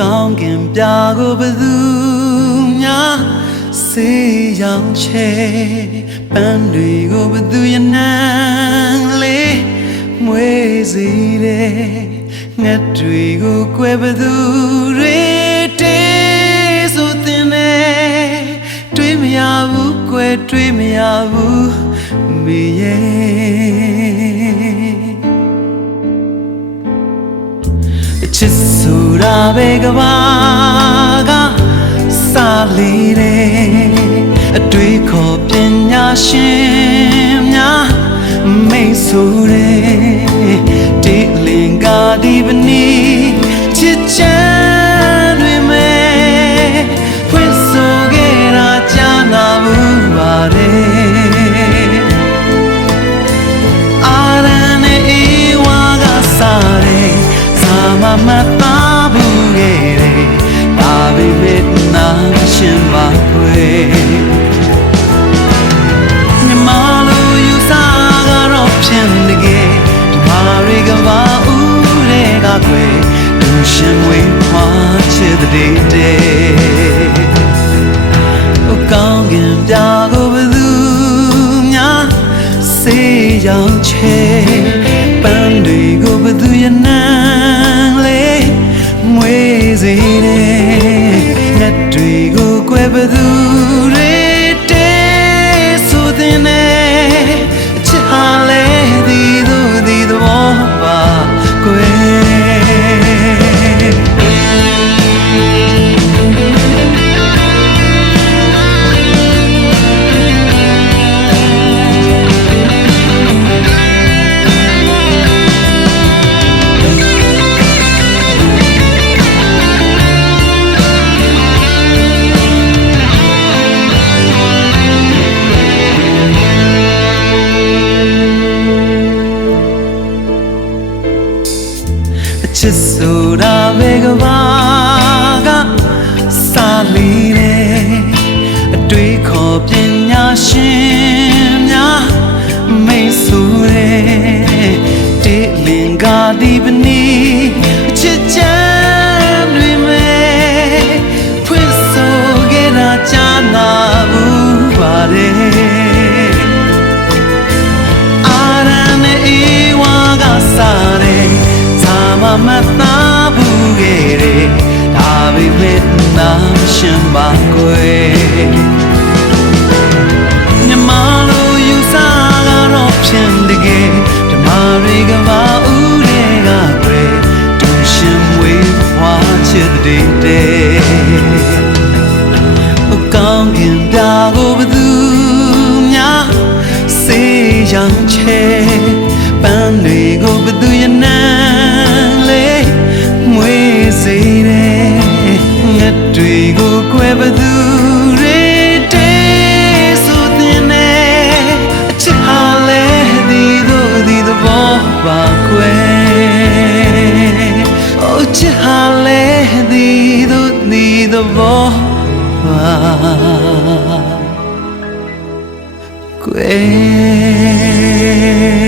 ကောင်းကင်ပြာကိုဘယ်သူများစေရောင်ချေပန်းတွေကိုဘယ်သူရနံလေးမွေးစေတယ်ငှက်တွေကိုကွယ်ဘယ်သူတွေတေးဆိုတင်တယ်တွေးမရဘူးကွယ်တွေးမရဘူးမေရဲ့ ပဲကဘာကစားလေးတယ်အတွေ့ခေါ်ပညာရှင် ရီကဘာဦးတွေကခွေလူရှင်ဝေးခွာချစ်တဲ့တဲ့။အကောင်းကင်ပြာကိုဘယ်သူများစေရောင်ချေပန်းတွေကိုဘယ်သူရနံလေးမွေးစေတယ်။ငတ်တွေကိုကွယ်ဘယ်သူ ချစ်ဆိုတာပဲကဘာ ရှင်ပါကွယ်ညမလိုယူစားကတော့ဖြစ်တကယ်ဓမ္မတွေကပါဦးတွေကကွယ်တူရှင်ဝေးဖွာချစ်တဲ့တဲ့အကောင်းကင်ပြာကိုဘယ်သူများစေရောင်ချေ တ်တွေကိုကွယ်ဘယ်သူတွေတဲဆိုတဲ့နဲ့အချစ်ဟာလေဒီတို့ဒီသဘောပါကွယ် Oh ချစ်ဟာလေဒီတို့ဒီသဘောကွယ်